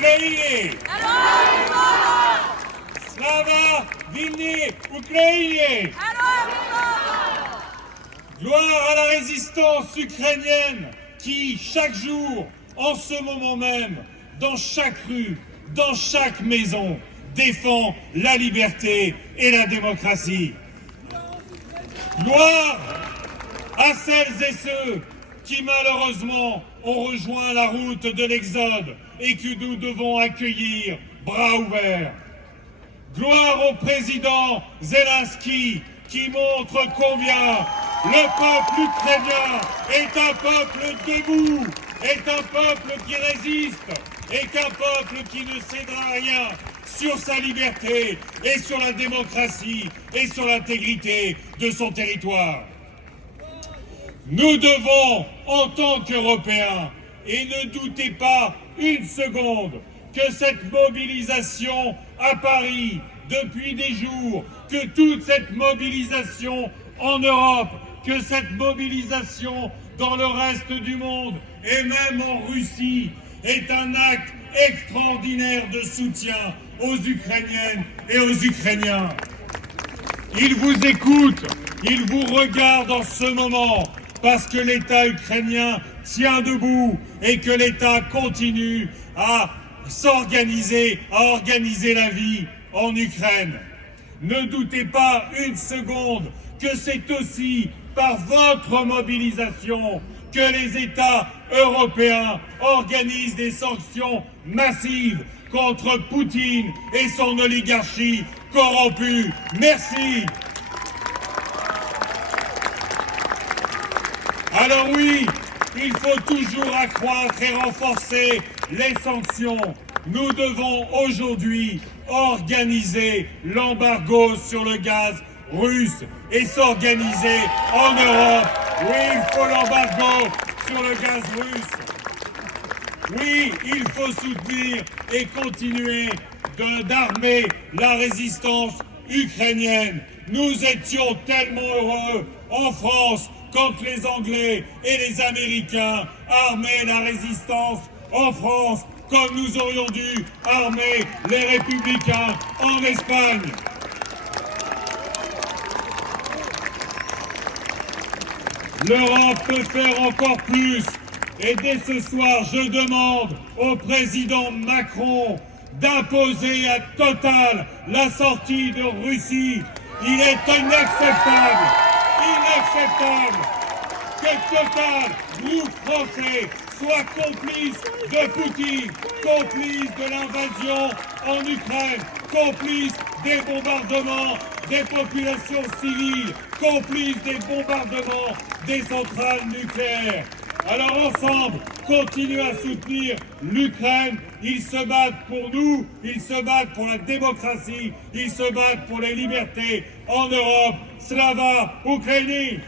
Ukrainie! Slava Vinny Ukrainie! Gloire à la résistance ukrainienne qui, chaque jour, en ce moment même, dans chaque rue, dans chaque maison, défend la liberté et la démocratie. Gloire à celles et ceux qui malheureusement ont rejoint la route de l'exode et que nous devons accueillir bras ouverts. Gloire au président Zelensky qui montre combien le peuple ukrainien est un peuple debout, est un peuple qui résiste, et qu'un peuple qui ne cédera rien sur sa liberté et sur la démocratie et sur l'intégrité de son territoire. Nous devons, en tant qu'Européens, et ne doutez pas une seconde que cette mobilisation à Paris depuis des jours, que toute cette mobilisation en Europe, que cette mobilisation dans le reste du monde et même en Russie est un acte extraordinaire de soutien aux Ukrainiennes et aux Ukrainiens. Ils vous écoutent, ils vous regardent en ce moment parce que l'État ukrainien tient debout et que l'État continue à s'organiser, à organiser la vie en Ukraine. Ne doutez pas une seconde que c'est aussi par votre mobilisation que les États européens organisent des sanctions massives contre Poutine et son oligarchie corrompue. Merci. Alors oui, il faut toujours accroître et renforcer les sanctions. Nous devons aujourd'hui organiser l'embargo sur le gaz russe et s'organiser en Europe. Oui, il faut l'embargo sur le gaz russe. Oui, il faut soutenir et continuer d'armer la résistance ukrainienne. Nous étions tellement heureux en France quand les Anglais et les Américains armaient la résistance en France, comme nous aurions dû armer les Républicains en Espagne. L'Europe peut faire encore plus. Et dès ce soir, je demande au président Macron d'imposer à Total la sortie de Russie. Il est inacceptable que Total, groupe français, soit complice de Poutine, complice de l'invasion en Ukraine, complice des bombardements des populations civiles, complice des bombardements des centrales nucléaires. Alors ensemble, continuez à soutenir l'Ukraine. Ils se battent pour nous, ils se battent pour la démocratie, ils se battent pour les libertés en Europe. Slava Ukraini!